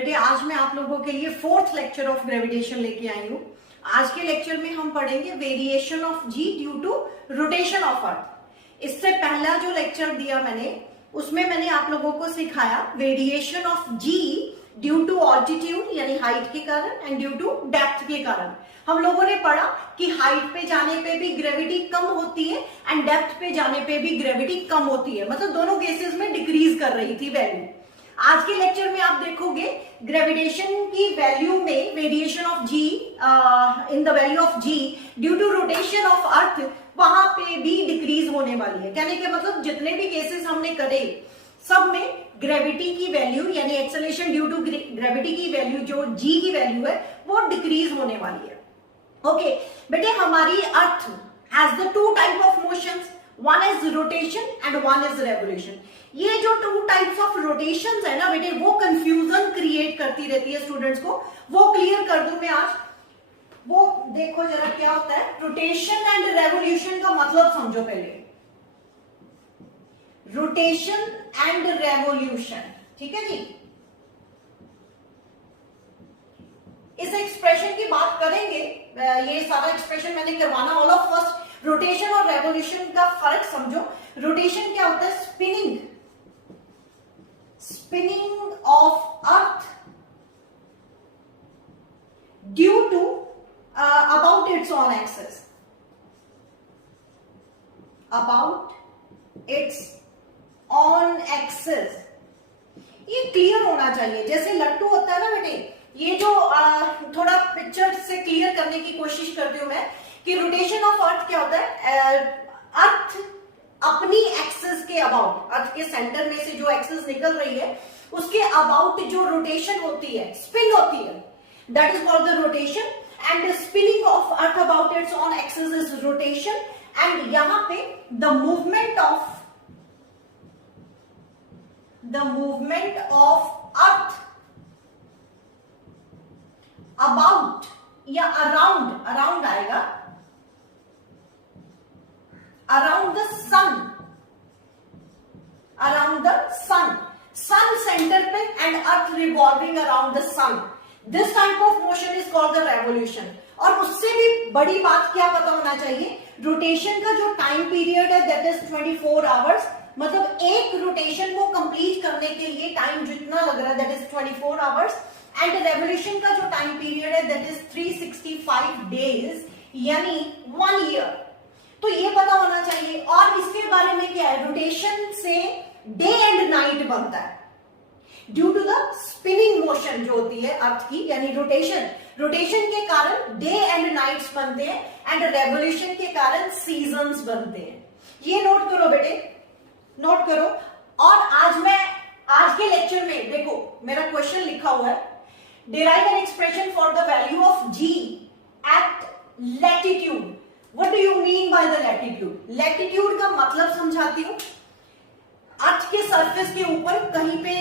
बेटे आज मैं आप लोगों के लिए फोर्थ लेक्चर ऑफ ग्रेविटेशन लेके आई हूँ। आज के लेक्चर में हम पढ़ेंगे variation of g due to rotation of earth. इससे पहला जो लेक्चर दिया मैंने उसमें मैंने आप लोगों को सिखाया variation of g due to altitude यानी हाइट के कारण एंड ड्यू टू डेप्थ के कारण। हम लोगों ने पढ़ा कि हाइट पे जाने पे भी ग्रेविटी कम होती है एंड डेप्थ पे जाने पे भी ग्रेविटी कम होती है, मतलब दोनों केसेस में डिक्रीज कर रही थी वैल्यू। आज के लेक्चर में आप देखोगे ग्रेविटेशन की वैल्यू में variation of g in the value of g due to rotation of earth वहां पे भी डिक्रीज होने वाली है। कहने के मतलब जितने भी केसेस हमने करे सब में ग्रेविटी की वैल्यू यानी एक्सेलरेशन ड्यू टू ग्रेविटी की वैल्यू जो जी की वैल्यू है वो डिक्रीज होने वाली है। ओके बेटे, हमारी earth has the two type of motions, one is rotation and one is revolution. ये जो टू टाइप्स ऑफ रोटेशंस है ना बेटे वो कंफ्यूजन क्रिएट करती रहती है स्टूडेंट्स को, वो क्लियर कर दूं मैं आज। वो देखो जरा क्या होता है, रोटेशन एंड रेवोल्यूशन का मतलब समझो पहले। रोटेशन एंड रेवोल्यूशन, ठीक है जी। इस एक्सप्रेशन की बात करेंगे, ये सारा एक्सप्रेशन मैंने करवाना ऑल ऑफ फर्स्ट। रोटेशन और रेवोल्यूशन का फर्क समझो। रोटेशन क्या होता है, spinning of earth due to about its own axis, about its own axis. ये क्लियर होना चाहिए, जैसे लट्टू होता है ना बेटे। ये जो थोड़ा पिक्चर से क्लियर करने की कोशिश करती हूं मैं कि रोटेशन ऑफ अर्थ क्या होता है, अर्थ अपनी एक्सिस के अबाउट, अर्थ के सेंटर में से जो एक्सिस निकल रही है उसके अबाउट जो रोटेशन होती है, स्पिन होती है, that is called the rotation. And spinning of earth about its own axis is rotation. And यहां पे the movement of earth about या अराउंड आएगा, अराउंड द सन सेंटर पे and earth revolving around the sun. This type of motion is called the revolution. और उससे भी बड़ी बात क्या पता होना चाहिए, रोटेशन का जो टाइम पीरियड है दैट इज 24 आवर्स, मतलब एक रोटेशन को कंप्लीट करने के लिए टाइम जितना लग रहा है that is 24 hours. And revolution का जो टाइम पीरियड है दैट इज 365 डेज यानी 1 ईयर। तो ये पता होना चाहिए। और इसके बारे में क्या है, रोटेशन से डे एंड नाइट बनता है due to the spinning motion जो होती है अर्थ की, यानी रोटेशन के कारण डे एंड नाइट्स बनते हैं एंड रेवोल्यूशन के कारण सीजन्स बनते हैं। ये नोट करो बेटे, नोट करो। और आज के लेक्चर में देखो मेरा क्वेश्चन लिखा हुआ है, derive an expression for the value of g at latitude. What do you mean by the latitude? Latitude का मतलब समझाती हूँ। अर्थ के सरफेस के ऊपर कहीं पे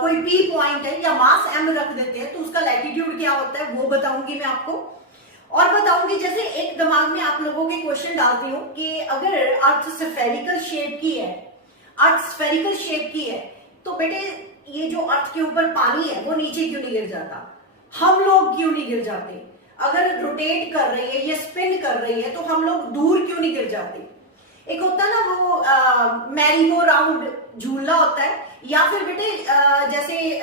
कोई पी पॉइंट है या मास m रख देते हैं तो उसका लैटिट्यूड क्या होता है वो बताऊंगी मैं आपको। और बताऊंगी जैसे एक दिमाग में आप लोगों के क्वेश्चन डालती हूँ कि अगर अर्थ स्फेरिकल शेप की है, अर्थ स्फेरिकल शेप की है तो बेटे ये जो अर्थ के ऊपर पानी है वो नीचे क्यों नहीं गिर जाता, हम लोग क्यों नहीं गिर जाते? अगर रोटेट कर रही है या स्पिन कर रही है तो हम लोग दूर क्यों नहीं गिर जाते? एक होता है ना वो मैरी गो राउंड झूला होता है, या फिर बेटे जैसे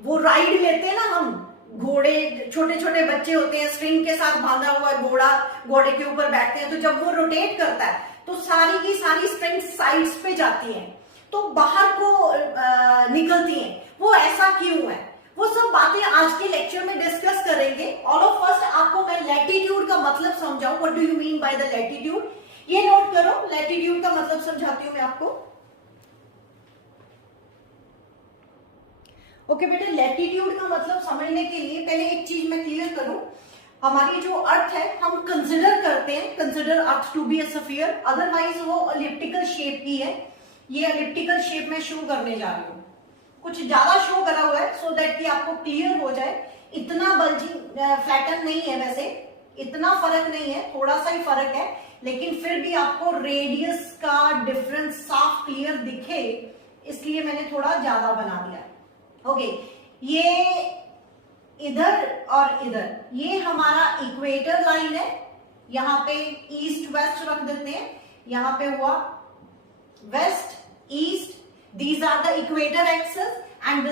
वो राइड लेते हैं ना हम, घोड़े, छोटे छोटे बच्चे होते हैं स्ट्रिंग के साथ बांधा हुआ घोड़े के ऊपर बैठते हैं, तो जब वो रोटेट करता है तो सारी की सारी स्ट्रिंग साइड्स पे जाती हैं तो बाहर को निकलती हैं। वो ऐसा क्यों है, वो सब बातें आज के लेक्चर में डिस्कस करेंगे। ऑल ऑफ फर्स्ट आपको मैं लैटिट्यूड का मतलब समझाऊं, what do you mean by the latitude, ये नोट करो। लैटिट्यूड का मतलब समझाती हूं मैं आपको। ओके बेटे, लैटिट्यूड का मतलब समझने के लिए पहले एक चीज मैं क्लियर करूं। हमारी जो अर्थ है हम कंसिडर करते हैं, consider earth to be a sphere, otherwise वो एलिप्टिकल शेप की है। ये एलिप्टिकल शेप में शो करने जा रही हूँ, कुछ ज्यादा शो करा हुआ है सो दैट कि आपको क्लियर हो जाए। इतना बल्जिंग फ्लैटन नहीं है, वैसे इतना फर्क नहीं है, थोड़ा सा ही फर्क है, लेकिन फिर भी आपको रेडियस का डिफरेंस साफ क्लियर दिखे इसलिए मैंने थोड़ा ज्यादा बना दिया। ओके, ये इधर और इधर, ये हमारा इक्वेटर लाइन है, यहां पे ईस्ट वेस्ट रख देते हैं, यहां पे हुआ west east, these are the equator axis and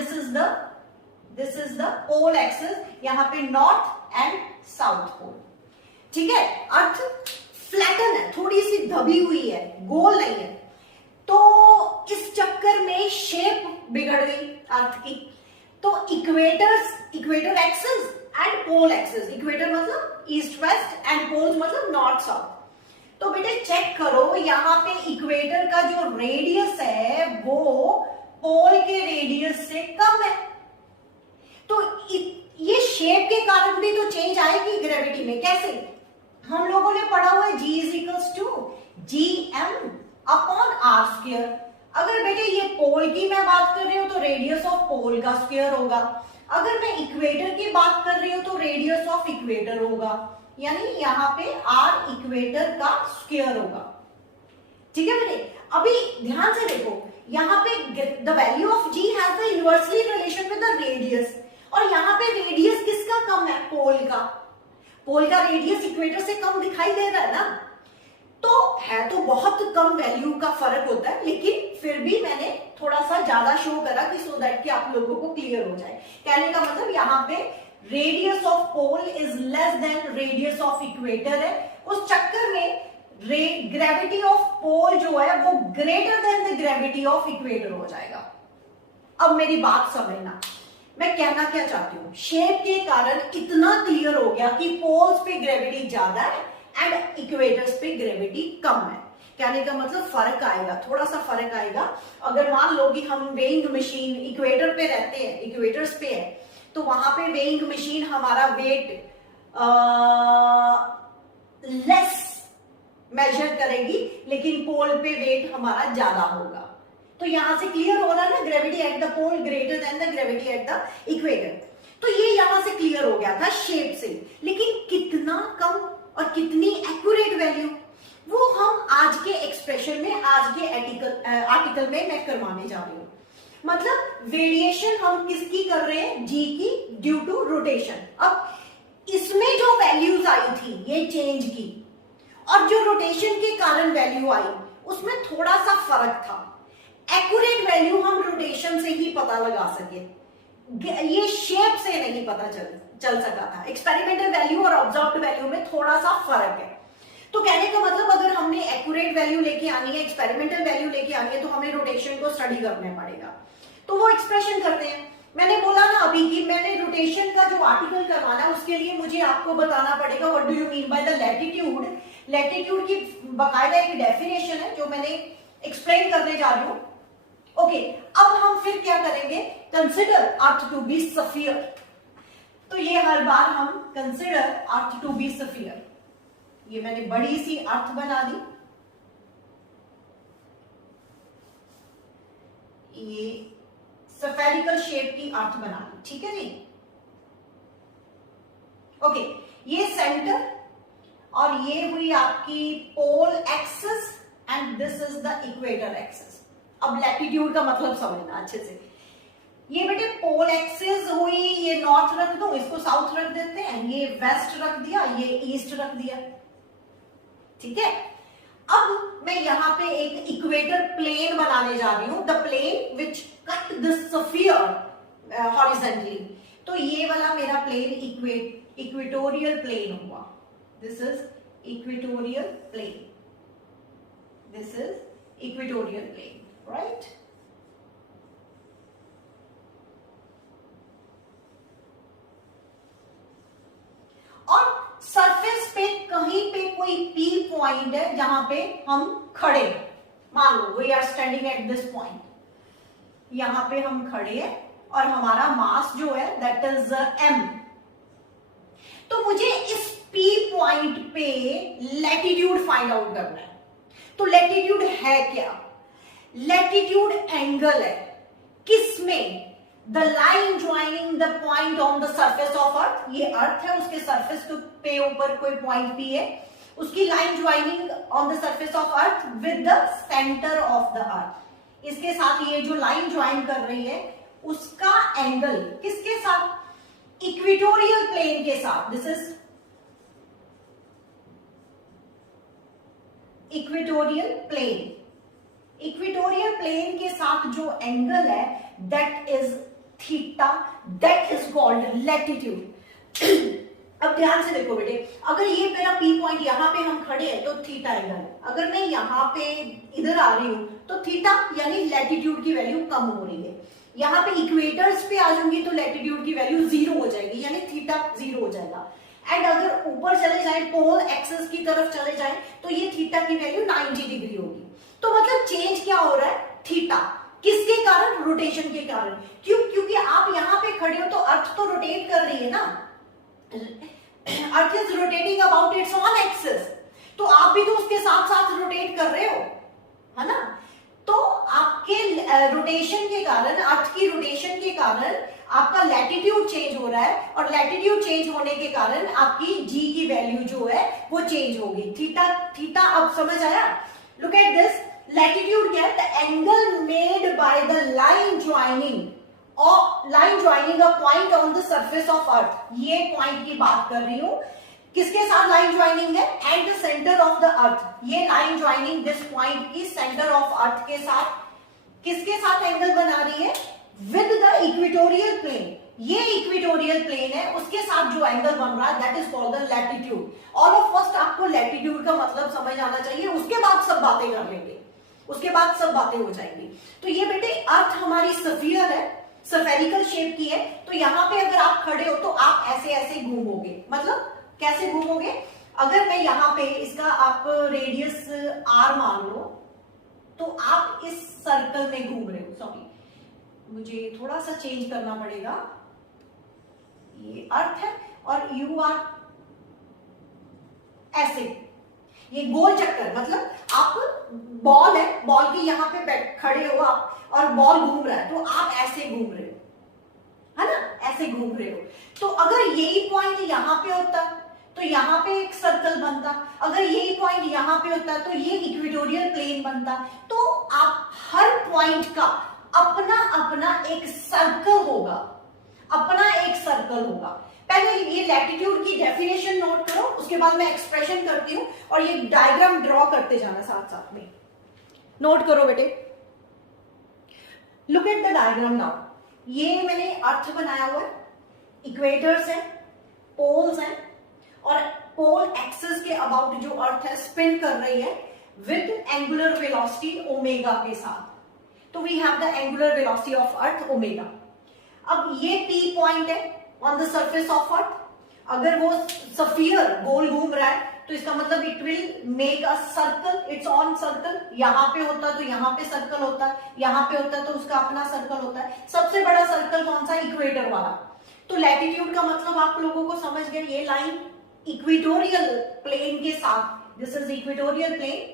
this is the pole axis, यहां पे नॉर्थ एंड साउथ पोल। ठीक है, अर्थ फ्लैटन है, थोड़ी सी दबी हुई है, गोल नहीं है, तो इस चक्कर में शेप बिगड़ गई अर्थ की। तो equator axis and pole axis, equator मतलब ईस्ट वेस्ट एंड पोल्स मतलब नॉर्थ साउथ। तो बेटे चेक करो, यहां पे इक्वेटर का जो रेडियस है वो पोल के रेडियस से कम है, तो ये शेप के कारण भी तो चेंज आएगी ग्रेविटी में। कैसे? हम लोगों ने पढ़ा हुआ है G is equals to GM upon r square. अगर बेटे ये पोल की मैं बात कर रही हूं तो रेडियस ऑफ पोल का स्क्वायर होगा, अगर मैं इक्वेटर की बात कर रही हूं तो रेडियस ऑफ इक्वेटर होगा, यानी यहां पे आर इक्वेटर का स्क्वायर होगा। ठीक है बेटे, अभी ध्यान से देखो, यहां पे the value of G has the inversely relation with the radius, और यहां पे रेडियस किसका कम है? पोल का। पोल का रेडियस इक्वेटर से कम दिखाई दे रहा है ना, तो है तो बहुत कम वैल्यू का फर्क होता है, लेकिन फिर भी मैंने थोड़ा सा ज्यादा शो करा कि सो दैट कि आप लोगों को क्लियर हो जाए। कहने का मतलब यहाँ पे radius of pole is less than radius of equator है, उस चक्कर में ग्रेविटी ऑफ पोल जो है वो greater than the gravity of equator हो जाएगा। अब मेरी बात समझना, मैं कहना क्या चाहती हूं, शेप के कारण इतना क्लियर हो गया कि पोल्स पे ग्रेविटी ज्यादा है एंड इक्वेटर्स पे ग्रेविटी कम है। कहने का मतलब फर्क आएगा, थोड़ा सा फर्क आएगा। अगर मान लो कि हम वेइंग मशीन इक्वेटर पे रहते हैं, इक्वेटर्स पे है, तो वहां पे वेइंग मशीन हमारा वेट लेस मेजर करेगी, लेकिन पोल पे वेट हमारा ज्यादा होगा। तो यहां से क्लियर हो रहा है ना, gravity at the pole greater than the gravity at the equator. तो ये यहां से क्लियर हो गया था शेप से, लेकिन कितना कम और कितनी एक्यूरेट वैल्यू, वो हम आज के एक्सप्रेशन में, आज के आर्टिकल में मैं करवाने जा रही हूं। मतलब वेरिएशन हम किसकी कर रहे हैं? जी की, ड्यू टू रोटेशन। अब इसमें जो वैल्यूज आई थी ये चेंज की, और जो रोटेशन के कारण वैल्यू आई उसमें थोड़ा सा फर्क था। एक्यूरेट वैल्यू हम रोटेशन से ही पता लगा सके, ये शेप से नहीं पता चल सका था। एक्सपेरिमेंटल वैल्यू और ऑब्जर्व्ड वैल्यू में थोड़ा सा फर्क है। तो कहने का मतलब अगर हमने एक्यूरेट वैल्यू लेके आनी है, एक्सपेरिमेंटल वैल्यू लेके आनी है, तो हमें रोटेशन को स्टडी करना पड़ेगा। तो वो एक्सप्रेशन करते हैं। मैंने बोला ना अभी कि मैंने रोटेशन का जो आर्टिकल करवाना है उसके लिए मुझे आपको बताना पड़ेगा what do you mean by the latitude. Latitude की बकायदा एक डेफिनेशन है जो मैंने एक्सप्लेन करने जा रही हूं। ओके, अब हम फिर क्या करेंगे? Consider earth to be sphere. तो ये हर बार हम consider earth to be sphere, ये मैंने बड़ी सी अर्थ बना दी, ये स्फेरिकल शेप की अर्थ बना दी। ठीक है जी, ओके, ये सेंटर और ये हुई आपकी pole axis and this is the equator axis. अब लैटिट्यूड का मतलब समझना अच्छे से। ये बेटे पोल एक्सिस हुई, ये नॉर्थ रख दो, इसको साउथ रख देते हैं, ये वेस्ट रख दिया, ये ईस्ट रख दिया। ठीक है, अब मैं यहां पे एक इक्वेटर प्लेन बनाने जा रही हूं, the plane which cut the sphere horizontally. तो ये वाला मेरा प्लेन इक्वेटोरियल प्लेन हुआ, this is equatorial plane, this is equatorial plane, right. और सरफेस पे कहीं पे कोई पी पॉइंट है जहां पे हम खड़े, मान लो we are standing at this point, यहां पे हम खड़े हैं और हमारा मास जो है दैट इज m। तो मुझे इस पी पॉइंट पे लैटिट्यूड फाइंड आउट करना है। तो लैटिट्यूड है क्या? लैटिट्यूड एंगल है, किसमें? The line joining the point on the surface of अर्थ, ये अर्थ है, उसके सरफेस पे ऊपर कोई पॉइंट पी है, उसकी line joining on the surface of earth with the centre of the अर्थ। इसके साथ ये जो लाइन ज्वाइन कर रही है उसका एंगल किसके साथ, इक्वेटोरियल प्लेन के साथ, this is equatorial plane, equatorial plane के साथ जो एंगल है that is theta, that is called latitude. अब ध्यान से देखो बेटे, अगर ये मेरा पी पॉइंट यहाँ पे हम खड़े हैं तो थीटा एंगल है, अगर मैं यहाँ पे इधर आ रही हूं तो थीटा यानी लैटिट्यूड की वैल्यू कम हो रही है, यहाँ पे इक्वेटर्स पे आ जाऊंगी तो लैटिट्यूड की वैल्यू 0 हो जाएगी, यानी थीटा 0 हो जाएगा। एंड अगर ऊपर चले जाए पोल एक्सिस की तरफ चले जाए तो ये थीटा की वैल्यू 90 डिग्री होगी। तो मतलब चेंज क्या हो रहा है, थीटा, किसके कारण, रोटेशन के कारण। क्यों, क्योंकि आप यहाँ पे खड़े हो तो अर्थ तो रोटेट कर रही है ना, earth is rotating about its own axis, तो आप भी तो उसके साथ साथ रोटेट कर रहे हो, है ना। तो आपके रोटेशन के कारण, अर्थ की रोटेशन के कारण आपका लैटिट्यूड चेंज हो रहा है, और लैटिट्यूड चेंज होने के कारण आपकी जी की वैल्यू जो है वो चेंज होगी। थीटा, थीटा अब समझ आया। लुक एट दिस, लैटिट्यूड क्या है, the angle made by the line joining a point on the surface of अर्थ। ये पॉइंट की बात कर रही हूं, किसके साथ लाइन ज्वाइनिंग है, at the centre of the अर्थ। ये लाइन ज्वाइनिंग दिस पॉइंट की सेंटर ऑफ अर्थ के साथ किसके साथ एंगल बना रही है, विद द इक्वेटोरियल प्लेन। ये इक्वेटोरियल प्लेन है, उसके साथ जो एंगल बन रहा है that is called the latitude. All of first आपको लैटिट्यूड का मतलब समझ आना चाहिए, उसके बाद सब बातें कर लेंगे, उसके बाद सब बातें हो जाएंगी। तो ये बेटे अर्थ हमारी स्फीयर है, स्फेरिकल शेप की है, तो यहाँ पे अगर आप खड़े हो तो आप ऐसे ऐसे घूमोगे। मतलब कैसे घूमोगे, अगर मैं यहाँ पे इसका आप रेडियस आर मान लो तो आप इस सर्कल में घूम रहे हो, सॉरी मुझे थोड़ा सा चेंज करना पड़ेगा, ये अर्थ है और यू आर ऐसे, ये गोल चक्कर, मतलब आप बॉल है, बॉल की यहाँ पे खड़े हो आप और बॉल घूम रहा है तो आप ऐसे घूम रहे हो, है ना, ऐसे घूम रहे हो। तो अगर यही पॉइंट यहाँ पे होता तो यहाँ पे एक सर्कल बनता, अगर यही पॉइंट यहाँ पे होता तो ये इक्वेटोरियल प्लेन बनता। तो आप हर पॉइंट का अपना अपना एक सर्कल होगा, अपना एक सर्कल होगा। पहले ये लैटिट्यूड की डेफिनेशन नोट करो, उसके बाद मैं एक्सप्रेशन करती हूं और ये डायग्राम ड्रॉ करते जाना साथ साथ में। नोट करो बेटे, look at the diagram now. ये मैंने अर्थ बनाया हुआ है, इक्वेटर्स है, पोल्स हैं, और पोल एक्सिस के अबाउट जो अर्थ है स्पिन कर रही है विद एंगुलर वेलोसिटी ओमेगा के साथ। तो we have the angular velocity of earth omega. अब ये पी पॉइंट है on the surface of earth, अगर वो स्फीयर गोल घूम रहा है तो इसका मतलब it will make a circle, it's on circle. यहाँ पे होता तो यहाँ पे सर्कल होता, यहाँ पे होता तो उसका अपना सर्कल होता है। सबसे बड़ा सर्कल कौन सा, इक्वेटर वाला। तो लैटिट्यूड का मतलब आप लोगों को समझ गए, ये लाइन इक्वेटोरियल प्लेन के साथ, this is equatorial plane,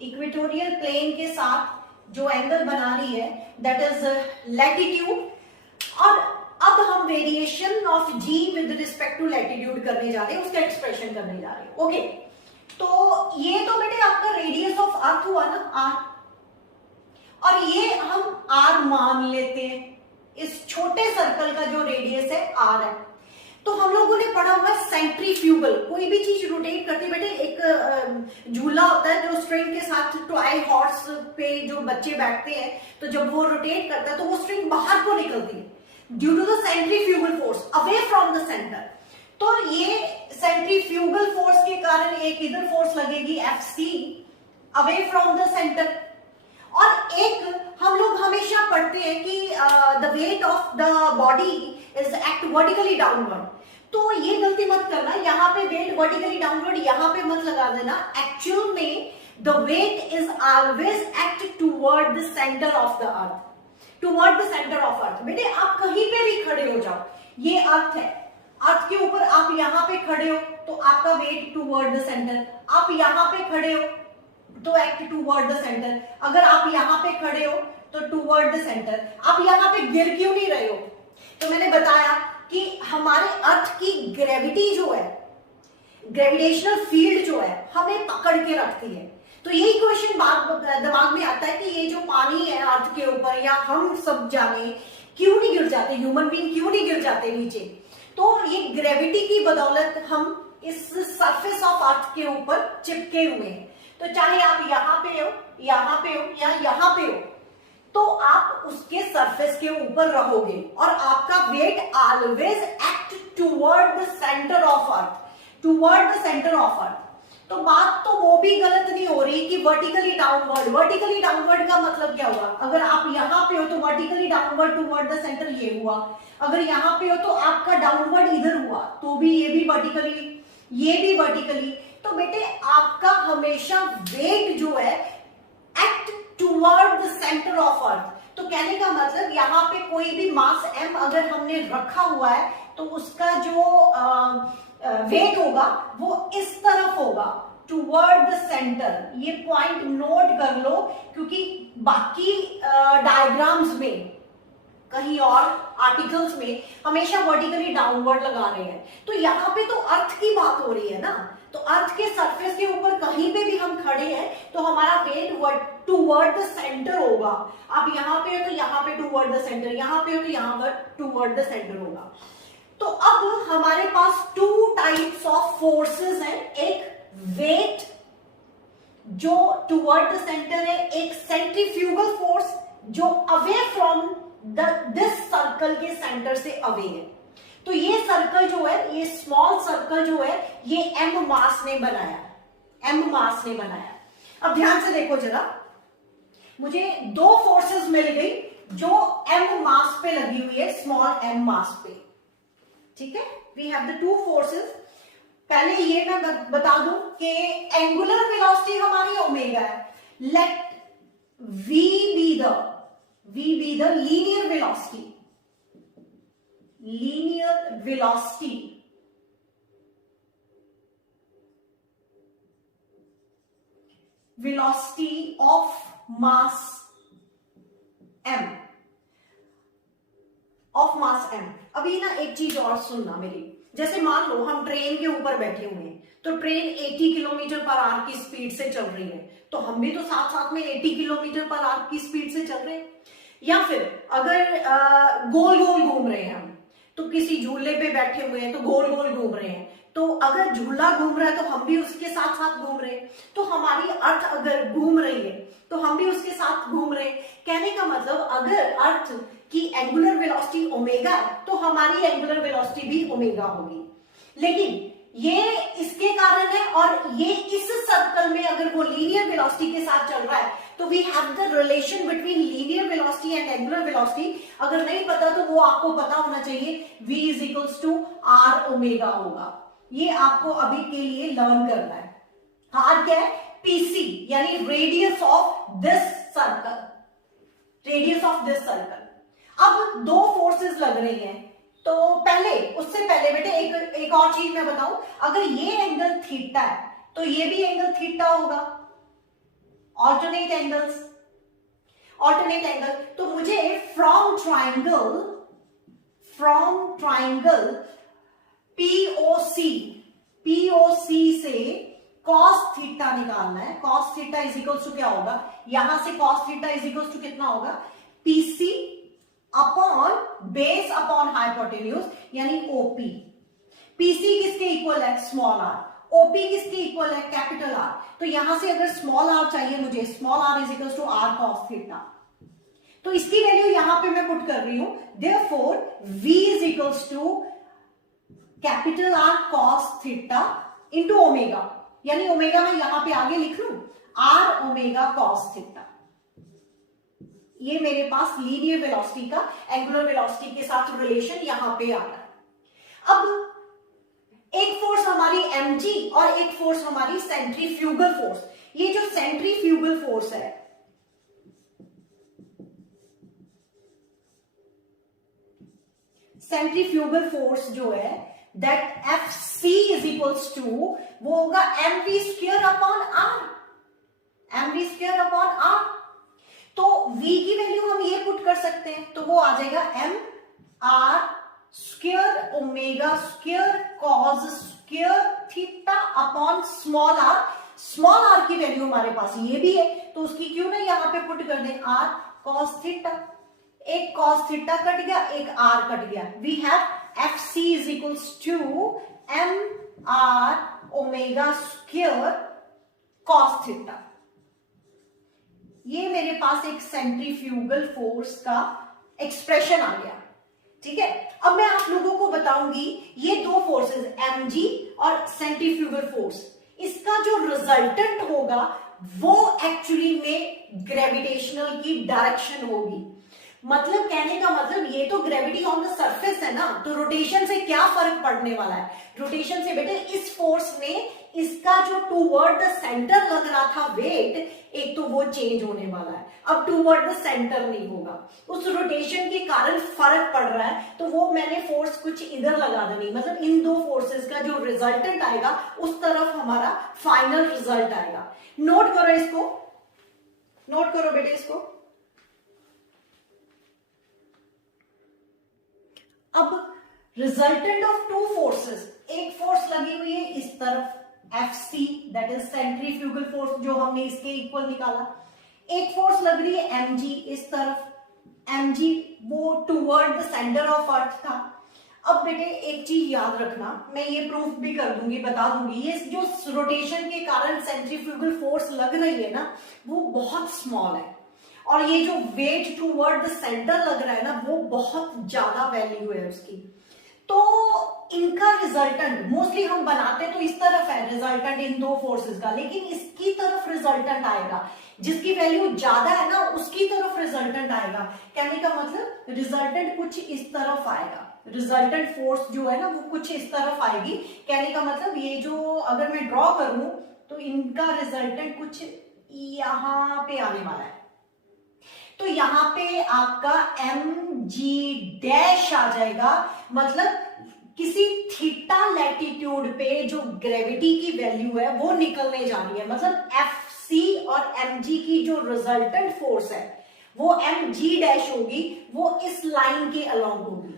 equatorial plane के साथ जो एंगल बना रही है दैट इज लैटिट्यूड। और अब हम variation of g with respect to latitude करने जा रहे हैं, उसका एक्सप्रेशन करने जा रहे हैं। ओके, तो ये तो बेटे आपका रेडियस ऑफ अर्थ हुआ ना, आर, और ये हम आर मान लेते हैं, इस छोटे सर्कल का जो रेडियस है आर है। तो हम लोगों ने पढ़ा हुआ है सेंट्रीफ्यूगल, कोई भी चीज रोटेट करती बेटे, एक झूला होता है जो स्ट्रिंग के साथ टॉय हॉर्स पे जो बच्चे बैठते हैं, तो जब वो रोटेट करता है तो वो स्ट्रिंग बाहर को निकलती है due to the centrifugal force away from the centre. तो ये सेंट्रीफ्यूगल फोर्स के कारण एक इधर फोर्स लगेगी Fc away from the centre, और एक हम लोग हमेशा पढ़ते हैं कि the weight of the body is act vertically downward. तो ये गलती मत करना, यहाँ पे वेट वर्टिकली डाउनवर्ड यहाँ पे मत लगा देना। एक्चुअल में the weight is always act toward the centre of the earth, toward the centre of earth. बेटे आप कहीं पे भी खड़े हो जाओ, ये अर्थ है, अर्थ के ऊपर आप यहाँ पे खड़े हो तो आपका वेट टूवर्ड द सेंटर, आप यहाँ पे खड़े हो तो एक्ट टूवर्ड द सेंटर, अगर आप यहाँ पे खड़े हो तो टूवर्ड द सेंटर। आप यहाँ पे गिर क्यों नहीं रहे हो, तो मैंने बताया कि हमारे अर्थ की ग्रेविटी जो है, ग्रेविटेशनल फील्ड जो है हमें पकड़ के रखती है। तो यही क्वेश्चन दिमाग में आता है कि ये जो पानी है अर्थ के ऊपर, या हम सब जाने क्यों नहीं गिर जाते, ह्यूमन बीइंग क्यों नहीं गिर जाते नीचे, तो ये ग्रेविटी की बदौलत हम इस सरफेस ऑफ अर्थ के ऊपर चिपके हुए हैं। तो चाहे आप यहाँ पे हो, यहाँ पे हो या यहाँ पे हो, तो आप उसके सरफेस के ऊपर रहोगे और आपका weight always act toward the centre of earth, toward the centre of earth. तो बात तो वो भी गलत नहीं हो रही कि वर्टिकली डाउनवर्ड, वर्टिकली डाउनवर्ड का मतलब क्या हुआ, अगर आप यहाँ पे हो तो vertically downward toward the centre ये हुआ, अगर यहाँ पे हो तो आपका डाउनवर्ड इधर हुआ, तो भी ये भी वर्टिकली, ये भी वर्टिकली। तो बेटे आपका हमेशा वेट जो है act toward the centre of earth. तो कहने का मतलब यहाँ पे कोई भी मास m अगर हमने रखा हुआ है तो उसका जो वेट होगा वो इस तरफ होगा, टुवर्ड द सेंटर। ये पॉइंट नोट कर लो, क्योंकि बाकी डायग्राम्स में, कहीं और आर्टिकल्स में हमेशा वर्टिकली डाउनवर्ड लगा रहे हैं। तो यहाँ पे तो अर्थ की बात हो रही है ना, तो अर्थ के सरफेस के ऊपर कहीं पे भी हम खड़े हैं तो हमारा वेट टुवर्ड द सेंटर होगा। आप यहाँ पे हो तो यहाँ पे टुवर्ड द सेंटर, यहाँ पे हो तो यहाँ पर टुवर्ड द सेंटर होगा। तो अब हमारे पास टू टाइप्स ऑफ फोर्सेस हैं, एक वेट जो टुवर्ड द सेंटर है, एक सेंट्रीफ्यूगल फोर्स जो अवे फ्रॉम दिस सर्कल के सेंटर से अवे है। तो ये सर्कल जो है, ये स्मॉल सर्कल जो है, ये m मास ने बनाया, m मास ने बनाया। अब ध्यान से देखो जरा, मुझे दो फोर्सेस मिल गई जो m मास पे लगी हुई है, स्मॉल m मास पे, ठीक है। We have the two forces. पहले ये मैं बता दूं कि एंगुलर वेलोसिटी हमारी ओमेगा है। Let v be the linear velocity, linear velocity velocity of mass m, of mass m। अभी ना एक चीज और सुनना मेरी, जैसे मान लो हम ट्रेन के ऊपर बैठे हुए हैं, तो ट्रेन 80 किलोमीटर पर आवर की स्पीड से चल रही है, तो हम भी तो साथ साथ में 80 किलोमीटर पर आवर की स्पीड से चल रहे हैं। या फिर अगर गोल गोल घूम रहे हैं हम, तो किसी झूले पे बैठे हुए हैं तो गोल गोल घूम रहे हैं, तो अगर झूला घूम रहा है तो हम भी उसके साथ साथ घूम रहे हैं। तो हमारी अर्थ अगर घूम रही है तो हम भी उसके साथ घूम रहे हैं। कहने का मतलब अगर अर्थ की एंगुलर वेलोसिटी ओमेगा तो हमारी एंगुलर वेलोसिटी भी ओमेगा होगी। लेकिन ये इसके कारण है, और ये इस सर्कल में अगर वो लीनियर वेलोसिटी के साथ चल रहा है तो we have the relation between linear velocity and angular velocity. अगर नहीं पता तो वो आपको पता होना चाहिए, v is equals to r omega होगा। ये आपको अभी के लिए लर्न करना है। आर क्या है? पीसी, यानी radius of this circle, radius of this circle. अब दो फोर्सेस लग रही हैं, तो उससे पहले बेटे एक और चीज मैं बताऊं, अगर ये एंगल थीटा है तो ये भी एंगल थीटा होगा। Alternate angles, alternate angle. तो मुझे फ्रॉम ट्राइंगल पीओसी से कॉस थीटा निकालना है। Cos theta is equals to क्या होगा, यहां से cos theta is equals to कितना होगा, PC upon base upon hypotenuse, यानी ओपी। पीसी किसके इक्वल है, स्मॉल आर। ओपी किसके इक्वल है, कैपिटल आर। तो यहां से अगर स्मॉल आर चाहिए मुझे, small r is equals to are cos theta. तो इसकी वैल्यू यहां पे मैं पुट कर रही हूं, therefore v is equals to capital R cos theta into omega, यानी ओमेगा मैं यहां पे आगे लिख लूं, आर ओमेगा कॉस थीटा। ये मेरे पास लीनियर वेलोसिटी का एंगुलर वेलोसिटी के साथ रिलेशन यहां पे आ रहा है। अब एक फोर्स हमारी mg और एक फोर्स हमारी सेंट्रीफ्यूगल फोर्स। ये जो सेंट्रीफ्यूगल फोर्स है, सेंट्रीफ्यूगल फोर्स जो है, that Fc is equals to, वो होगा mv square upon r, mv square upon r। तो v की वैल्यू हम ये पुट कर सकते हैं, तो वो आ जाएगा m r square omega square cos square theta upon small r। Small r की वैल्यू हमारे पास ये भी है, तो उसकी क्यों ना यहाँ पे पुट कर दें आर कॉस थीटा। एक कॉस थीटा कट गया, एक आर कट गया। We have F C is equals to m r omega square cos theta. ये मेरे पास एक सेंट्रीफ्यूगल फोर्स का एक्सप्रेशन आ गया। ठीक है, अब मैं आप लोगों को बताऊंगी ये दो फोर्सेस mg और सेंट्रीफ्यूगल फोर्स, इसका जो रिजल्टेंट होगा वो एक्चुअली में ग्रेविटेशनल की डायरेक्शन होगी। मतलब कहने का मतलब ये तो ग्रेविटी ऑन द सरफेस है ना, तो रोटेशन से क्या फर्क पड़ने वाला है? रोटेशन से बेटे इस फोर्स में इसका जो टूवर्ड द सेंटर लग रहा था वेट, एक तो वो चेंज होने वाला है, अब टूवर्ड द सेंटर नहीं होगा। उस रोटेशन के कारण फर्क पड़ रहा है, तो वो मैंने फोर्स कुछ इधर लगा देनी, मतलब इन दो फोर्सेस का जो रिजल्टेंट आएगा उस तरफ हमारा फाइनल रिजल्ट आएगा। नोट करो इसको, नोट करो बेटे इसको। अब रिजल्टेंट ऑफ टू फोर्सेस, एक फोर्स लगी हुई है इस तरफ Fc, that is centrifugal force जो हमने इसके इक्वल निकाला। एक फोर्स लग रही है mg इस तरफ, mg वो टूवर्ड द सेंटर ऑफ अर्थ था। अब बेटे एक चीज याद रखना, मैं ये प्रूफ भी कर दूंगी, बता दूंगी, ये जो रोटेशन के कारण सेंट्रीफ्यूगल फोर्स लग रही है ना वो बहुत स्मॉल है, और ये जो वेट टूवर्ड द सेंटर लग रहा है ना वो बहुत ज्यादा वैल्यू है उसकी। तो इनका रिजल्टेंट मोस्टली हम बनाते तो इस तरफ है रिजल्टेंट इन दो फोर्सेस का, लेकिन इसकी तरफ रिजल्टेंट आएगा, जिसकी वैल्यू ज्यादा है ना उसकी तरफ रिजल्टेंट आएगा। कहने का मतलब रिजल्टेंट कुछ इस तरफ आएगा, रिजल्टेंट फोर्स जो है ना वो कुछ इस तरफ आएगी। कहने का मतलब ये जो अगर मैं ड्रॉ करूं तो इनका रिजल्टेंट कुछ यहां पे आने वाला है, तो यहां पे आपका mg डैश आ जाएगा, मतलब किसी थीटा लैटिट्यूड पे जो ग्रेविटी की वैल्यू है वो निकलने जा रही है, मतलब Fc और mg की जो रिजल्टेंट फोर्स है वो mg डैश होगी, वो इस लाइन के अलोंग होगी।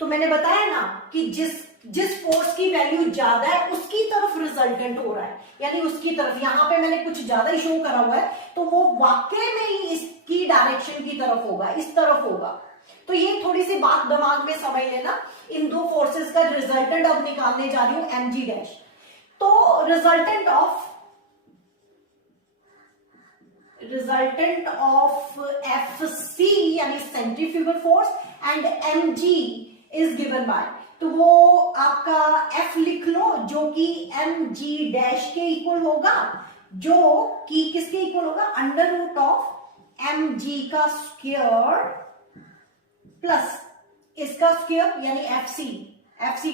तो मैंने बताया ना कि जिस फोर्स की वैल्यू ज्यादा है उसकी तरफ रिजल्टेंट हो रहा है, यानी उसकी तरफ, यहां पे मैंने कुछ ज्यादा ही शो करा हुआ है तो वो वाकई में ही इसकी डायरेक्शन की तरफ होगा, इस तरफ होगा। तो ये थोड़ी सी बात दिमाग में समझ लेना, इन दो फोर्सेस का रिजल्टेंट अब निकालने जा रही हूं mg डैश। तो रिजल्टेंट ऑफ Fc यानी centrifugal force and mg is given by, तो वो आपका F लिख लो जो कि mg डैश के इक्वल होगा, जो कि किसके इक्वल होगा, अंडर रूट ऑफ mg का स्क्वायर प्लस इसका स्क्वायर यानी fc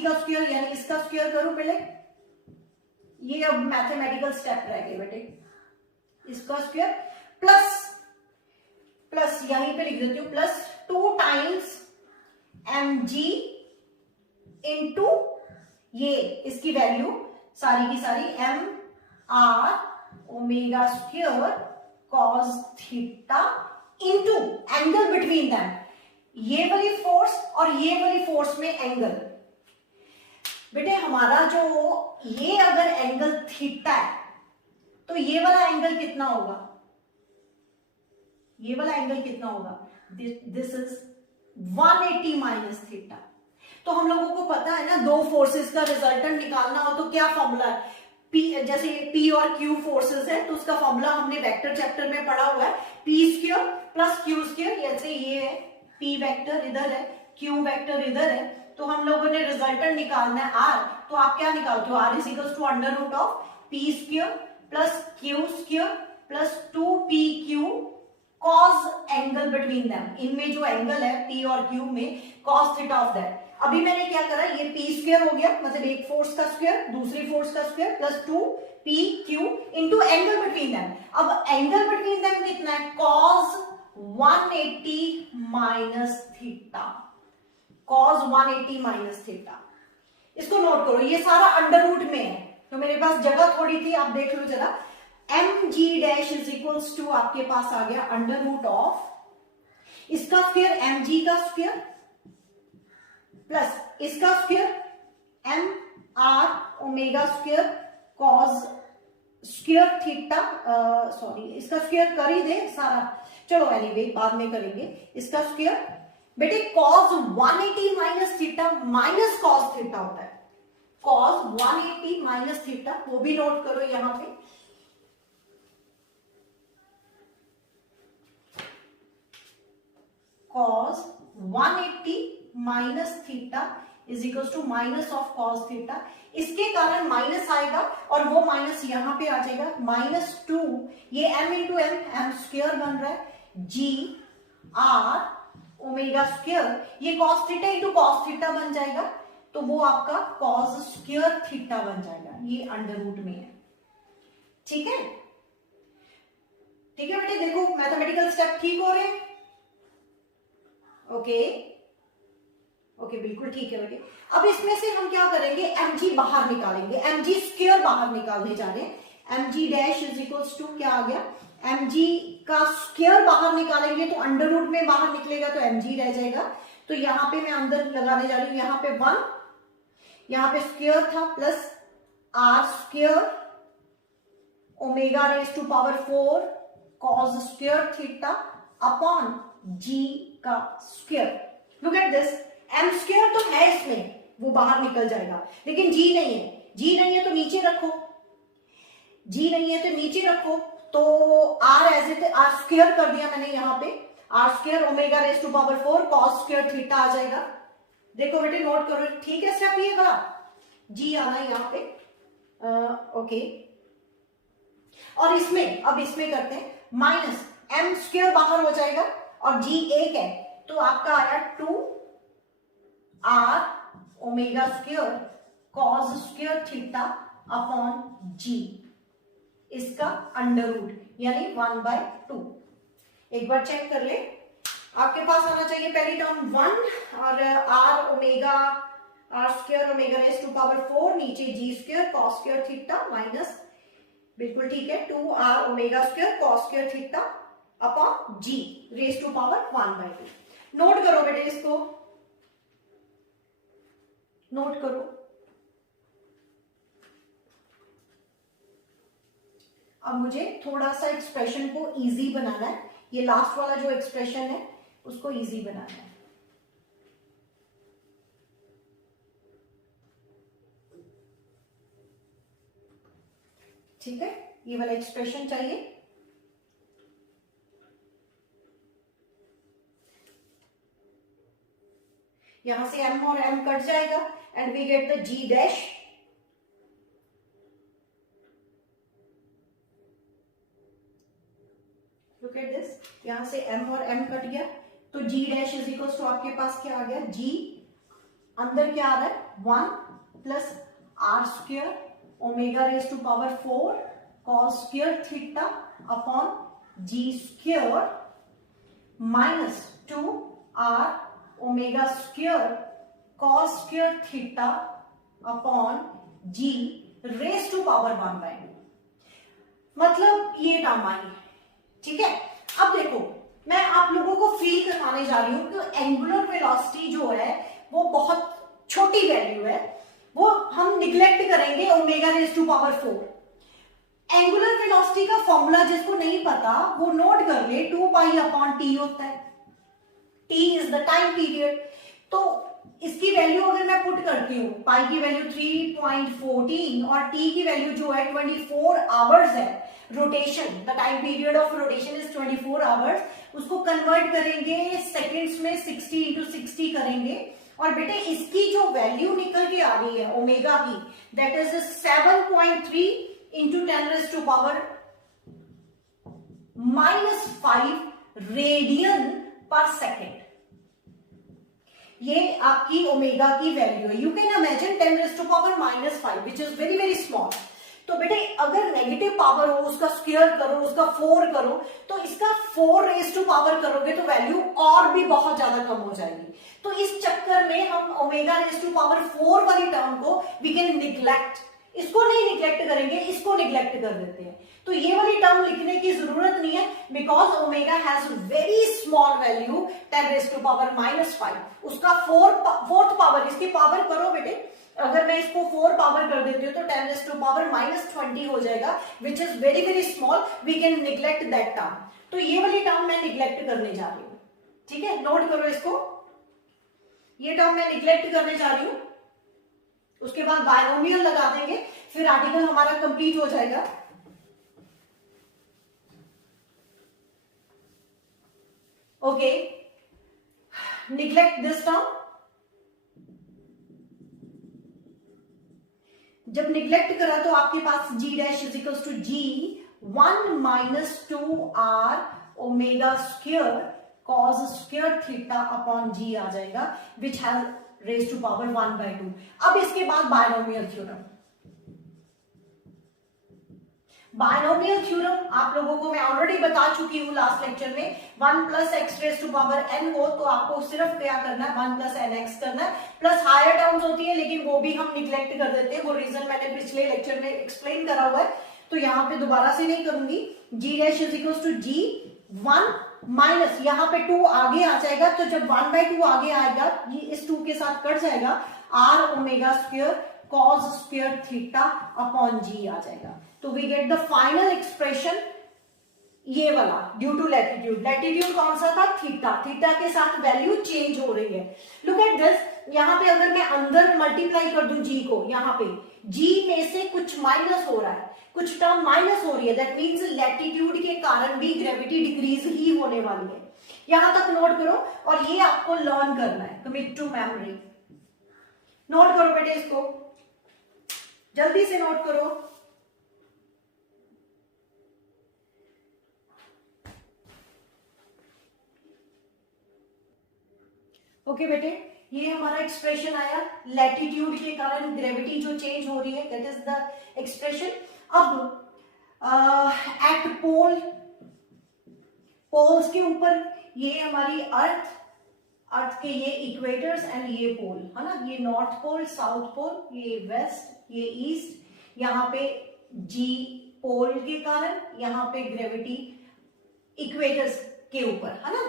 का स्क्वायर यानी इसका स्क्वायर करो पहले, ये अब मैथमेटिकल स्टेप रह गए बेटे, इसका स्क्वायर प्लस यहीं पे लिख देती हूं प्लस 2 टाइम्स mg इंटू ये इसकी वैल्यू सारी की सारी m r omega square cos theta into angle between them, ये वाली फोर्स और ये वाली फोर्स में एंगल। बेटे हमारा जो ये अगर एंगल थीटा है तो ये वाला एंगल कितना होगा, ये वाला एंगल कितना होगा, दिस इज 180 माइनस थीटा। तो हम लोगों को पता है ना दो फोर्सेस का रिजल्टेंट निकालना हो तो क्या फॉर्मूला है, P, जैसे P और Q फोर्सेस है तो उसका फॉर्मूला हमने वेक्टर चैप्टर में पढ़ा हुआ है, P square plus Q square, जैसे ये है P वेक्टर इधर है, Q वेक्टर इधर है, तो हम लोगों ने रिजल्टेंट निकालना है R, तो आप क्या निकालते हो, R is equal to under root of P square plus Q square plus 2PQ cos angle between them, इनमें जो एंगल है P और Q में कॉस थीटा ऑफ दैट। अभी मैंने क्या करा, ये P स्क्वायर हो गया, मतलब एक फोर्स का स्क्वायर दूसरी फोर्स का square plus 2PQ into angle between them. अब एंगल बिटवीन देम कितना है, cos 180 minus theta, cos 180 minus theta. इसको नोट करो, ये सारा अंडर रूट में है तो मेरे पास जगह थोड़ी थी, आप देख लो जरा, mg dash is equals to आपके पास आ गया अंडर रूट ऑफ इसका स्क्वायर mg का स्क्वायर प्लस इसका square m r omega square cos square theta, sorry इसका स्क्वायर कर ही दे सारा, चलो एनीवे बाद में करेंगे इसका स्क्वायर। बेटे cos 180 minus theta minus cos theta होता है, cos 180 माइनस थीटा, वो भी नोट करो यहां पे। cos 180 minus theta is equal to minus of cos theta. इसके कारण माइनस आएगा और वो माइनस यहां पे आ जाएगा, -2 ये m इंटू एम स्क्वायर बन रहा है, जी आर ओमेगा स्क्वायर, ये cos theta into cos theta बन जाएगा, तो वो आपका cos स्क्वायर थीटा बन जाएगा, ये अंडर रूट में है। ठीक है, ठीक है बेटे, देखो मैथमेटिकल स्टेप ठीक हो रहे हैं। ओके ओके बिल्कुल ठीक है बेटे। अब इसमें से हम क्या करेंगे, mg बाहर निकालेंगे, mg स्क्वायर बाहर निकालने जा रहे हैं। mg dash is equals to क्या आ गया, mg का स्क्वायर बाहर निकालेंगे तो अंडर रूट में बाहर निकलेगा तो mg रह जाएगा। तो यहां पे मैं अंदर लगाने जा रही हूं, यहां पे 1, यहां पे स्क्वायर था plus r square omega raise to power 4 cos square theta upon g का square. Look at this, m square तो है इसमें, वो बाहर निकल जाएगा, लेकिन g नहीं है, g नहीं है तो नीचे रखो, g नहीं है तो नीचे रखो, तो r as it r square कर दिया मैंने यहाँ पे, r square omega raise to power 4 cos square theta आ जाएगा। देखो बेटे नोट करो, ठीक है स्टेप ये वाला, g आना है यहाँ पे, ओके। और इसमें अब इसमें करते हैं, माइनस m स्क्वायर बाहर हो जाएगा और g एक है, तो आपका आया 2 r omega square cos square theta upon g, इसका अंडर रूट यानी 1/2। एक बार चेक कर ले, आपके पास आना चाहिए पहली टर्म 1 और r omega r square omega raise to power 4, नीचे g square cos square theta minus, बिल्कुल ठीक है, 2r omega square cos square theta upon g raise to power 1/2। Note करो बेटे, इसको नोट करो। अब मुझे थोड़ा सा एक्सप्रेशन को इजी बनाना है, ये लास्ट वाला जो एक्सप्रेशन है उसको इजी बनाना है। ठीक है, ये वाला एक्सप्रेशन चाहिए। यहां से m और m कट जाएगा and we get the g dash, look at this, यहां से m और m कट गया तो g dash is equal to आपके पास क्या आ गया, g अंदर क्या आ रहा है 1 plus r square omega raise to power 4 cos square theta upon g square minus 2r omega square cos square theta upon g raise to power 1/2, मतलब ये टर्म आई। ठीक है, अब देखो मैं आप लोगों को फील करवाने जा रही हूं कि एंगुलर वेलोसिटी जो है वो बहुत छोटी वैल्यू है, वो हम निग्लेक्ट करेंगे omega raise to power 4। Angular velocity का फॉर्मूला जिसको नहीं पता वो नोट कर ले, 2 पाई अपॉन टी होता है, T is the time period. तो इसकी वैल्यू अगर मैं पुट करती हूँ, पाई की वैल्यू 3.14 और टी की वैल्यू जो है 24 आवर्स है, rotation the time period of rotation is 24 hours, उसको कन्वर्ट करेंगे सेकेंड्स में, 60 इंटू 60 करेंगे, और बेटे इसकी जो वैल्यू निकल के आ रही है ओमेगा की, that is 7.3 into 10 raise to power -5 radian per second. ये आपकी ओमेगा की वैल्यू है। You can imagine 10 raise to power -5 which is very very small. तो बेटे अगर नेगेटिव पावर हो उसका स्क्वायर करो, उसका 4 करो, तो इसका 4 रेज टू पावर करोगे तो वैल्यू और भी बहुत ज्यादा कम हो जाएगी। तो इस चक्कर में हम ओमेगा रेज टू पावर 4 वाली टर्म को वी कैन निग्लेक्ट, इसको नहीं निग्लेक्ट करेंगे, इसको निग्लेक्ट कर देते हैं। तो ये वाली टर्म लिखने की जरूरत नहीं है, because omega has very small value 10 raise to power -5, उसका फोर्थ पावर, इसकी पावर करो बेटे अगर मैं इसको 4 पावर कर देती हूँ तो 10⁻⁻20 हो जाएगा, which is very very small, we can neglect that term. तो ये वाली टर्म मैं निग्लेक्ट करने जा रही हूँ, ठीक है, नोट करो इसको, ये टर्म मैं निग्लेक्ट करने जा रही हूं। उसके बाद बायनोमियल लगा देंगे, फिर आर्टिकल हमारा कंप्लीट हो जाएगा। Okay, neglect this term. जब निग्लेक्ट करा तो आपके पास g dash is equals to g 1-2r omega square cos square theta upon g आ जाएगा, which has raise to power 1/2। अब इसके बाद बायनोमियल थ्योरम। बायनोमियल थ्योरम आप लोगों को मैं ऑलरेडी बता चुकी हूं लास्ट लेक्चर में, 1 + x raise to power n हो तो आपको सिर्फ क्या करना है, 1 + nx करना है, प्लस हायर टर्म्स होती है लेकिन वो भी हम निग्लेक्ट कर देते हैं, वो रीजन मैंने पिछले लेक्चर में एक्सप्लेन करा हुआ है, तो यहां पे दोबारा से नहीं करूंगी। g dash is equals to g 1 minus यहाँ पे 2 आगे आ जाएगा, तो जब 1/2 आगे आएगा ये इस 2 के साथ कट जाएगा, r omega square cos square theta upon g आ जाएगा। तो we get the final expression ये वाला ड्यू टू लैटिट्यूड। लैटिट्यूड कौन सा था, थीटा, थीटा के साथ वैल्यू चेंज हो रही है। लुक एट दिस, यहाँ पे अगर मैं अंदर मल्टीप्लाई कर दूं g को, यहाँ पे g में से कुछ माइनस हो रहा है, कुछ टर्म माइनस हो रही है, दैट मीन्स लैटिट्यूड के कारण भी ग्रेविटी डिक्रीज ही होने वाली है। यहां तक नोट करो और ये आपको लर्न करना है, कमिट टू मेमोरी। नोट करो बेटे, इसको जल्दी से नोट करो। ओके बेटे, ये हमारा एक्सप्रेशन आया, लैटिट्यूड के कारण ग्रेविटी जो चेंज हो रही है, दैट इज द एक्सप्रेशन। अब एट पोल, पोल्स के ऊपर ये हमारी अर्थ, अर्थ के ये इक्वेटर्स एंड ये पोल है ना, ये नॉर्थ पोल, साउथ पोल, ये वेस्ट, ये ईस्ट, यहाँ पे जी पोल के कारण, यहाँ पे ग्रेविटी इक्वेटर्स के ऊपर है ना।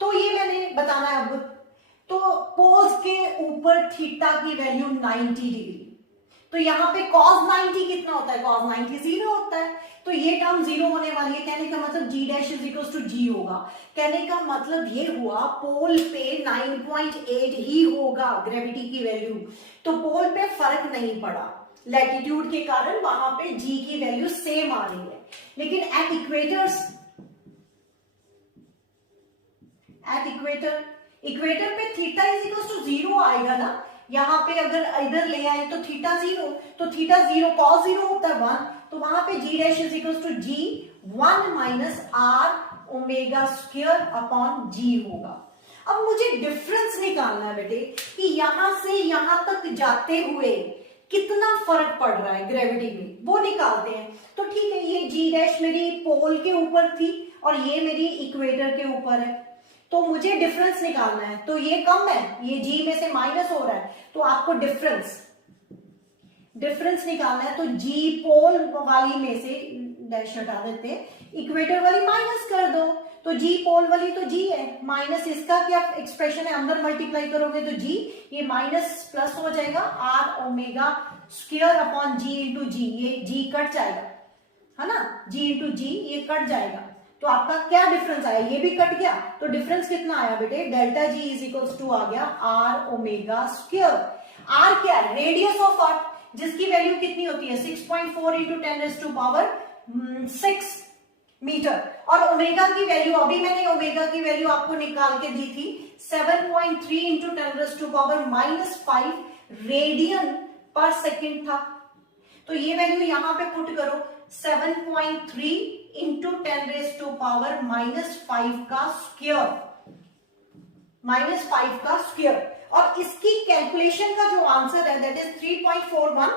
तो ये मैंने बताना है अब। तो पोल्स के ऊपर थीटा की वैल्यू 90 डिग्री, तो यहाँ पे cos 90 कितना होता है, cos 90 0 होता है, तो ये टर्म 0 होने वाली है। कहने का मतलब g dash is equal to g होगा। कहने का मतलब ये हुआ पोल पे 9.8 ही होगा ग्रेविटी की वैल्यू, तो पोल पे फर्क नहीं पड़ा, लैटिट्यूड के कारण वहां पे g की वैल्यू सेम आ रही है। लेकिन at equators, at equator, equator पे थीटा इज इक्वल टू 0 आएगा ना, यहाँ पे अगर इधर ले आए तो थीटा 0, तो थीटा 0 cos 0 होता है 1, तो वहां पे g dash is equal to g 1 minus r omega square upon g होगा। अब मुझे डिफरेंस निकालना है बेटे कि यहां से यहां तक जाते हुए कितना फर्क पड़ रहा है ग्रेविटी में, वो निकालते हैं। तो ठीक है, ये g डैश मेरी पोल के ऊपर थी और ये मेरी इक्वेटर के ऊपर है, तो मुझे डिफरेंस निकालना है। तो ये कम है, ये g में से माइनस हो रहा है, तो आपको डिफरेंस निकालना है। तो g पोल वाली में से डैश हटा देते हैं, इक्वेटर वाली माइनस कर दो, तो g पोल वाली तो g है, माइनस इसका क्या एक्सप्रेशन है, अंदर मल्टीप्लाई करोगे तो g, ये माइनस प्लस हो जाएगा r omega square upon g into G, ये g कट जाएगा है ना, g इंटू जी ये कट जाएगा, तो आपका क्या डिफरेंस आया, ये भी कट गया, तो डिफरेंस कितना आया बेटे, delta G is equals to आ गया आर ओमेगा स्क्वायर। आर क्या है, रेडियस ऑफ अर्थ, जिसकी वैल्यू कितनी होती है 6.4 इंटू 10⁻6 मीटर, और ओमेगा की वैल्यू, अभी मैंने ओमेगा की वैल्यू आपको निकाल के दी थी 7.3 इंटू 10⁻⁻5 रेडियन पर सेकेंड था। तो ये वैल्यू यहां पे पुट करो, 7.3 इंटू 10⁻⁻5 का स्क्वायर, -5 का स्क्वायर, और इसकी कैलकुलेशन का जो आंसर है दैट इज 3.41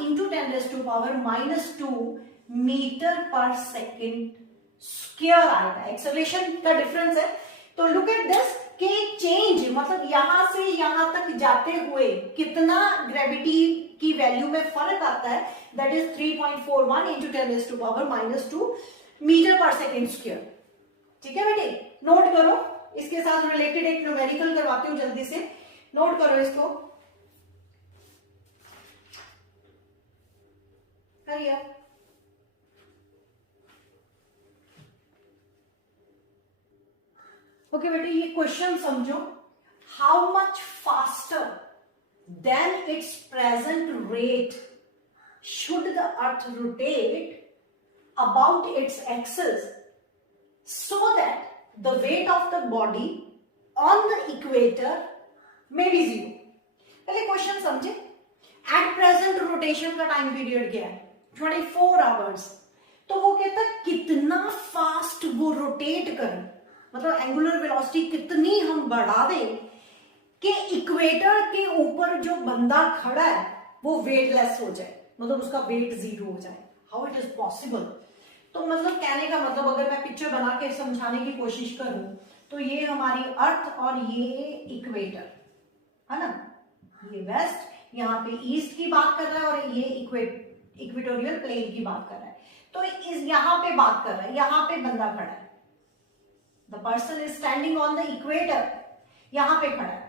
इंटू 10⁻⁻2 मीटर पर सेकेंड स्क्वायर आएगा। एक्सेलरेशन का डिफरेंस है। तो लुक एट दिस के चेंज, मतलब यहां से यहां तक जाते हुए कितना ग्रेविटी की वैल्यू में फर्क आता है, दैट इज 3.41 इंटू 10⁻⁻2 मीटर पर सेकेंड स्क्वायर। ठीक है बेटे, नोट करो, इसके साथ रिलेटेड एक न्यूमेरिकल करवाती हूँ, जल्दी से नोट करो इसको। करिए ओके बेटे, ये क्वेश्चन समझो। How much faster than it's present rate should the earth rotate about its axis so that the weight of the body on the equator may be zero। पहले क्वेश्चन समझे। At present rotation का time period क्या है? 24 hours. तो वो कहता है कितना फास्ट वो रोटेट करे, मतलब एंगुलर वेलोसिटी कितनी हम बढ़ा दें कि इक्वेटर के ऊपर जो बंदा खड़ा है वो वेटलेस हो जाए, मतलब उसका वेट जीरो हो जाए। How it is possible? तो मतलब कहने का मतलब, अगर मैं पिक्चर बना के समझाने की कोशिश करूं, तो ये हमारी अर्थ और ये इक्वेटर है ना, ये वेस्ट, यहाँ पे ईस्ट की बात कर रहा है और ये इक्वेटोरियल प्लेन की बात कर रहा है। तो इस यहाँ पे बात कर रहा है, यहाँ पे बंदा खड़ा है, the person is standing on the equator, यहाँ पे खड़ा है।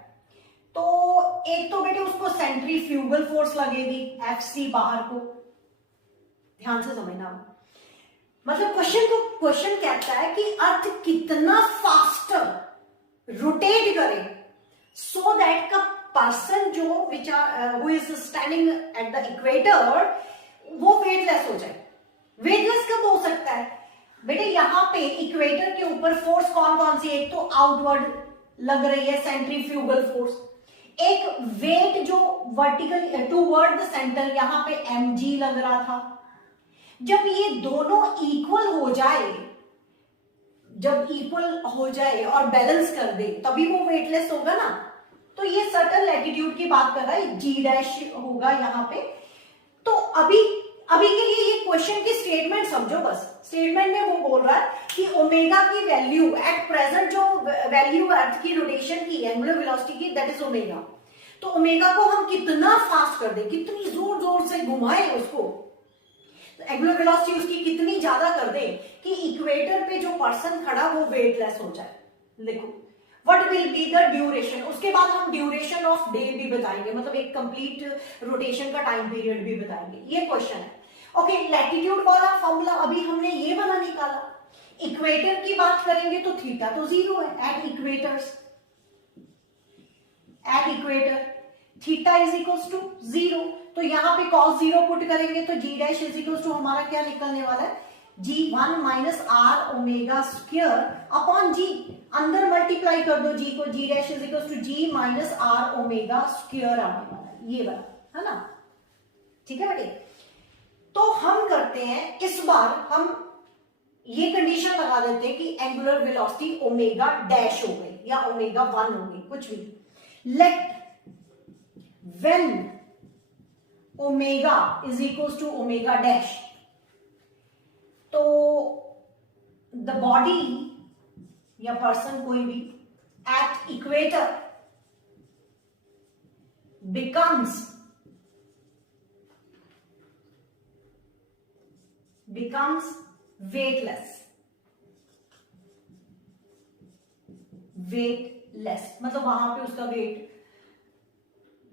तो एक तो बेटे उसको सेंट्रीफ्यूगल फोर्स लगेगी, एफसी बाहर को, ध्यान से समझना। मतलब क्वेश्चन कहता है कि अर्थ कितना फास्टर रोटेट करे सो दैट का पर्सन जो who is standing at the equator वो वेटलेस हो जाए। वेटलेस कब हो सकता है बेटे? यहां पे इक्वेटर के ऊपर फोर्स कौन कौन सी? एक तो आउटवर्ड लग रही है सेंट्रीफ्यूगल फोर्स, एक वेट जो वर्टिकल टूवर्ड द सेंटर, यहां पे mg लग रहा था। जब ये दोनों इक्वल हो जाए, जब इक्वल हो जाए और बैलेंस कर दे, तभी वो वेटलेस होगा ना। तो ये सर्टन लैटिट्यूड की बात कर रहा है, जी डैश होगा यहाँ पे। तो अभी के लिए ये क्वेश्चन की स्टेटमेंट समझो बस। स्टेटमेंट में वो बोल रहा है कि ओमेगा की वैल्यू एट प्रेजेंट, जो वैल्यू अर्थ की रोटेशन की, एंगुलर वेलोसिटी की, दैट इज ओमेगा। तो ओमेगा को हम कितना फास्ट कर दें, कितनी जोर जोर से घुमाए उसको, एंगुलर वेलोसिटी उसकी कितनी ज्यादा कर दे कि इक्वेटर पे जो पर्सन खड़ा वो वेटलेस हो जाए। देखो what will be the duration. उसके बाद हम ड्यूरेशन ऑफ डे भी बताएंगे, मतलब एक कंप्लीट रोटेशन का टाइम पीरियड भी बताएंगे। ये क्वेश्चन है। ओके, लैटिट्यूड वाला फॉर्मूला अभी हमने ये वाला निकाला। इक्वेटर की बात करेंगे तो थीटा तो जीरो है at equators, at equator theta is equals to zero. तो यहां पे cos जीरो पुट करेंगे तो g dash is equals to हमारा क्या निकलने वाला है? g1 minus R omega square upon g। अंदर मल्टीप्लाई कर दो g को, g dash is equals to g minus R omega square आने वाला है, ये वाला है ना। ठीक है बेटे, तो हम करते हैं इस बार, हम ये कंडीशन लगा देते हैं कि एंगुलर वेलोसिटी ओमेगा डैश हो गई या ओमेगा 1 हो गई, कुछ भी। Let when omega is equals to omega dash, तो the body या person कोई भी at equator becomes weightless, मतलब वहां पे उसका वेट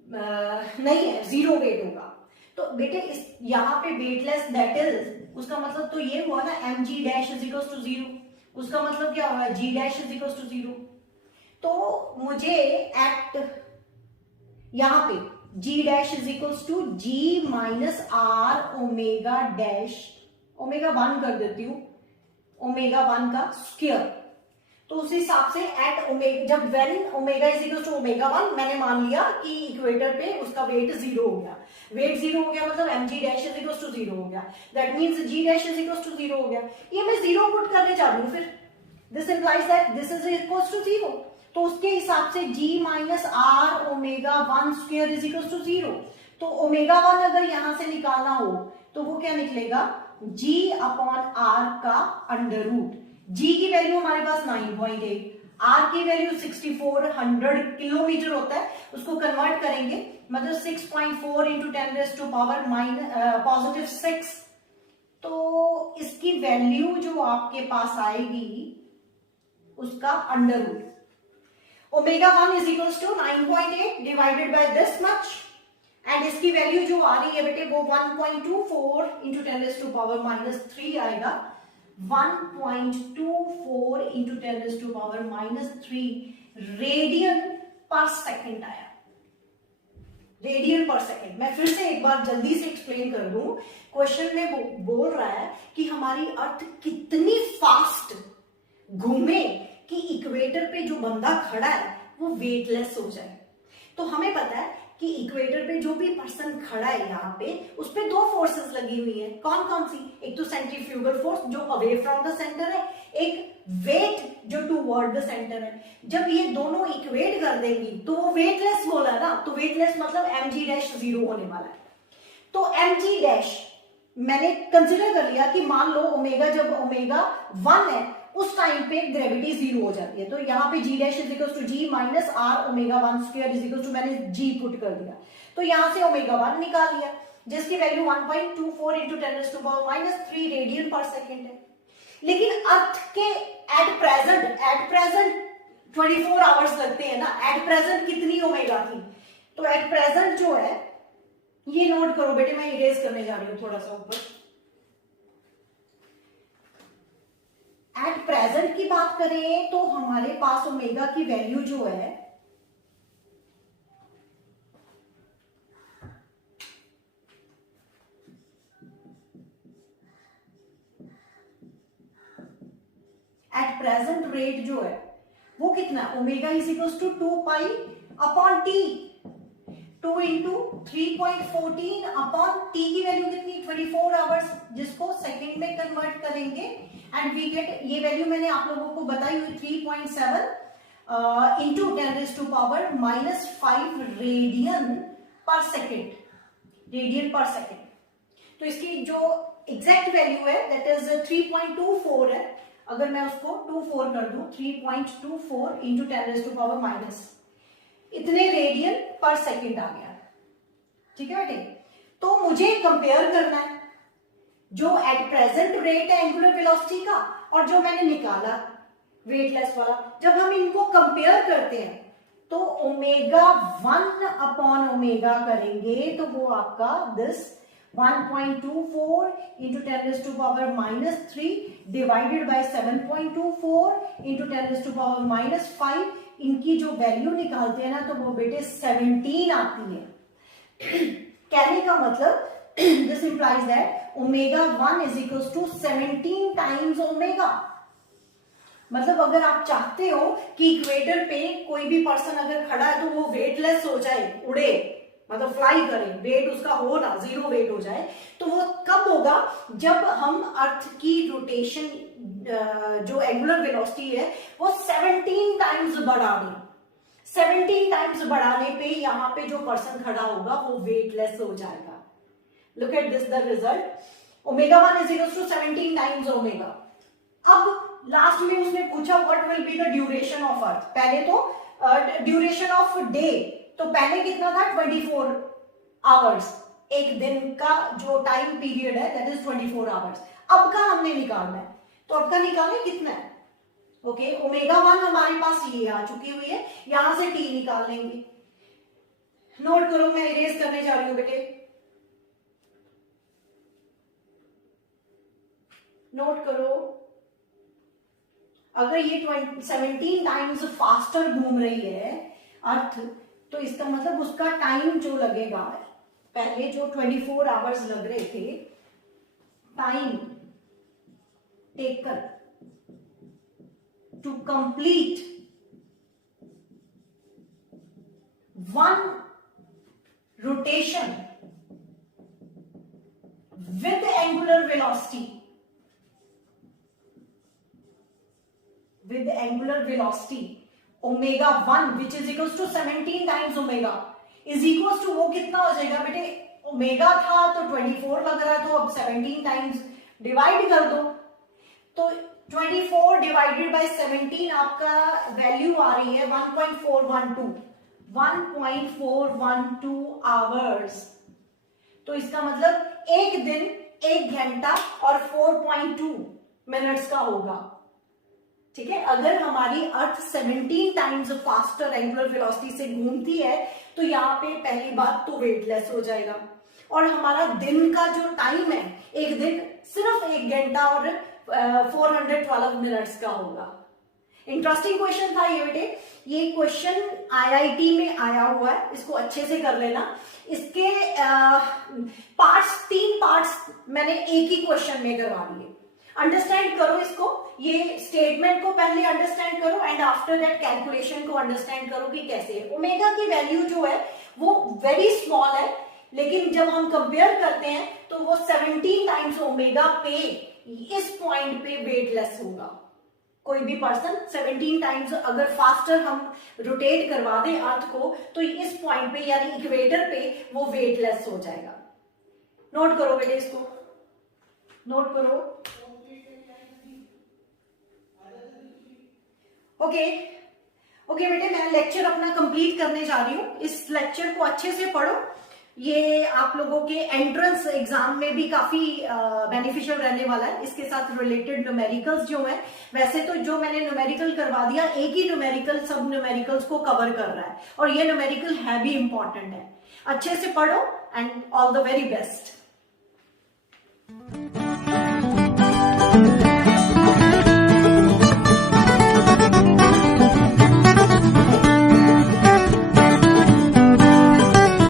नहीं है, जीरो वेट होगा। तो बेटे इस यहाँ पे वेटलेस, दैट इज, उसका मतलब तो ये हुआ ना mg dash is equals to zero. उसका मतलब क्या हुआ? g dash is equals to zero. तो मुझे एट यहाँ पे g dash is equals to g minus R omega dash, omega 1 कर देती हूँ, ओमेगा 1 का स्क्वायर। तो उस हिसाब से एट ओमेगा, जब when omega is equal to omega 1, मैंने मान लिया कि इक्वेटर पे उसका वेट जीरो हो गया। वेट जीरो हो गया मतलब mg dash is equal to zero हो गया, that means g dash is equal to zero हो गया। ये मैं जीरो पुट करने जा रही हूँ, फिर this implies that this is equal to zero. तो उसके हिसाब से g minus R omega 1 square is equal to zero. तो ओमेगा 1 अगर यहां से निकालना हो तो वो क्या निकलेगा? g अपॉन r का अंडर रूट। g की वैल्यू हमारे पास 9.8, r की वैल्यू 6400 किलोमीटर होता है, उसको कन्वर्ट करेंगे मतलब 6.4 into 10 raise to power positive 6। तो इसकी वैल्यू जो आपके पास आएगी उसका under root, omega 1 is equals to 9.8 divided by this much, and इसकी वैल्यू जो आ रही है बेटे वो 1.24 इंटू 10⁻³ आएगा, 1.24 इंटू 10⁻³ रेडियन पर सेकेंड आया, रेडियन पर सेकेंड। मैं फिर से एक बार जल्दी से एक्सप्लेन कर दूं, क्वेश्चन में बोल रहा है कि हमारी अर्थ कितनी फास्ट घूमे कि इक्वेटर पे जो बंदा खड़ा है वो वेटलेस हो जाए। तो हमें पता है कि इक्वेटर पे जो भी पर्सन खड़ा है यहाँ पे, उस पे दो फोर्सेस लगी हुई है। कौन कौन सी? एक तो सेंट्रीफ्यूगल फोर्स जो अवे फ्रॉम द सेंटर है, एक वेट जो टूवर्ड द सेंटर है। जब ये दोनों इक्वेट कर देंगी तो वो वेटलेस बोला ना, तो वेटलेस मतलब mg डैश 0 होने वाला है। तो mg डैश मैंने कंसिडर कर लिया कि मान लो ओमेगा, जब ओमेगा 1 है उस टाइम पे ग्रेविटी 0 हो जाती है, तो यहाँ पे g dash is equal to g minus r omega 1 square is equal to, मैंने g पुट कर दिया, तो यहां से ओमेगा 1 निकाल लिया जिसकी value 1.24 into 10⁻³ radian per second है। लेकिन अर्थ के एट प्रेजेंट 24 आवर्स लगते हैं ना, एट प्रेजेंट कितनी ओमेगा थी? तो एट प्रेजेंट जो है, ये नोट करो बेटे, मैं इरेज करने जा रही हूं थोड़ा सा ऊपर। एट प्रेजेंट की बात करें तो हमारे पास ओमेगा की वैल्यू जो है एट प्रेजेंट रेट जो है वो कितना? Omega is equal to 2 pi upon T, 2 इंटू 3.14 अपॉन टी की वैल्यू कितनी? 24 आवर्स, जिसको सेकेंड में कन्वर्ट करेंगे एंड वी गेट, ये वैल्यू मैंने आप लोगों को बताई हुई 3.7 into 10⁻⁻5 radian per second, radian per second. तो इसकी जो एग्जैक्ट वैल्यू है दैट इज 3.24 है। अगर मैं उसको 24 कर दूं, 3.24 इंटू 10⁻⁻, इतने रेडियन पर सेकेंड आ गया। ठीक है बेटे, तो मुझे कंपेयर करना है जो एट प्रेजेंट रेट है एंगुलर वेलोसिटी का और जो मैंने निकाला वेटलेस वाला। जब हम इनको कंपेयर करते हैं तो ओमेगा 1 अपॉन ओमेगा करेंगे तो वो आपका this 1.24 into 10⁻³ divided by 7.24 into 10⁻⁻5, इनकी जो वैल्यू निकालते हैं ना तो वो बेटे 17 आती है। कहने का मतलब this implies that omega 1 is equal to 17 times omega. मतलब अगर आप चाहते हो कि इक्वेटर पे कोई भी पर्सन अगर खड़ा है तो वो वेटलेस हो जाए, उड़े, मतलब फ्लाई करे, वेट उसका हो ना, 0 वेट हो जाए, तो वो कब होगा? जब हम अर्थ की रोटेशन जो एंगुलर वेलोसिटी है वो 17 टाइम्स बढ़ा दें। 17 टाइम्स बढ़ाने पे यहाँ पे जो पर्सन खड़ा होगा वो वेटलेस हो जाएगा। Look at this the result, omega 1 is equal to 17 times omega. अब लास्ट में उसने पूछा what will be the duration of earth. पहले तो ड्यूरेशन ऑफ डे, तो पहले कितना था? 24 आवर्स, एक दिन का जो टाइम पीरियड है दैट इज 24 आवर्स। अब का हमने निकालना है, तो अब का निकालें कितना है? ओके, ओमेगा 1 हमारे पास ये आ चुकी हुई है, यहां से टी निकाल लेंगे। नोट करो, मैं इरेज करने जा रही हूं बेटे, नोट करो। अगर ये 17 टाइम्स फास्टर घूम रही है अर्थ, तो इसका मतलब उसका टाइम जो लगेगा, पहले जो 24 आवर्स लग रहे थे, time taken to complete one rotation with angular velocity, with angular velocity omega 1 which is equals to 17 times omega is equals to, वो कितना हो जाएगा बेटे? ओमेगा था तो 24 लग रहा है, तो अब 17 टाइम्स डिवाइड कर दो, तो 24 डिवाइडेड बाय 17 आपका वैल्यू आ रही है 1.412 आवर्स। तो इसका मतलब एक दिन 1 घंटा और 4.2 मिनट्स का होगा। ठीक है, अगर हमारी अर्थ 17 टाइम्स फास्टर एंगुलर वेलोसिटी से घूमती है तो यहाँ पे पहली बात तो वेटलेस हो जाएगा, और हमारा दिन का जो टाइम है, एक दिन सिर्फ 1 घंटा और 412 मिनट्स का होगा। इंटरेस्टिंग क्वेश्चन था ये बेटे, ये क्वेश्चन आईआईटी में आया हुआ है, इसको अच्छे से कर लेना। इसके पार्ट्स, 3 पार्ट्स मैंने एक ही क्वेश्चन में करवा दिए। अंडरस्टैंड करो इसको, ये स्टेटमेंट को पहले अंडरस्टैंड करो एंड आफ्टर दैट कैलकुलेशन को अंडरस्टैंड करो कि कैसे है। ओमेगा की वैल्यू जो है वो वेरी स्मॉल है, लेकिन जब हम कंपेयर करते हैं तो वो 17 टाइम्स ओमेगा पे इस पॉइंट पे वेटलेस होगा। कोई भी पर्सन 17 टाइम्स अगर फास्टर हम रोटेट करवा दें अर्थ को तो इस पॉइंट पे यानी इक्वेटर पे वो वेटलेस हो जाएगा। नोट करो बेटे, इसको नोट करो। ओके ओके बेटे, मैं लेक्चर अपना कंप्लीट करने जा रही हूं। इस लेक्चर को अच्छे से पढ़ो, ये आप लोगों के एंट्रेंस एग्जाम में भी काफी बेनिफिशियल रहने वाला है। इसके साथ रिलेटेड न्यूमेरिकल्स जो है, वैसे तो जो मैंने न्यूमेरिकल करवा दिया, एक ही न्यूमेरिकल सब न्यूमेरिकल्स को कवर कर रहा है, और ये न्यूमेरिकल है भी इंपॉर्टेंट है। अच्छे से पढ़ो and all the very best.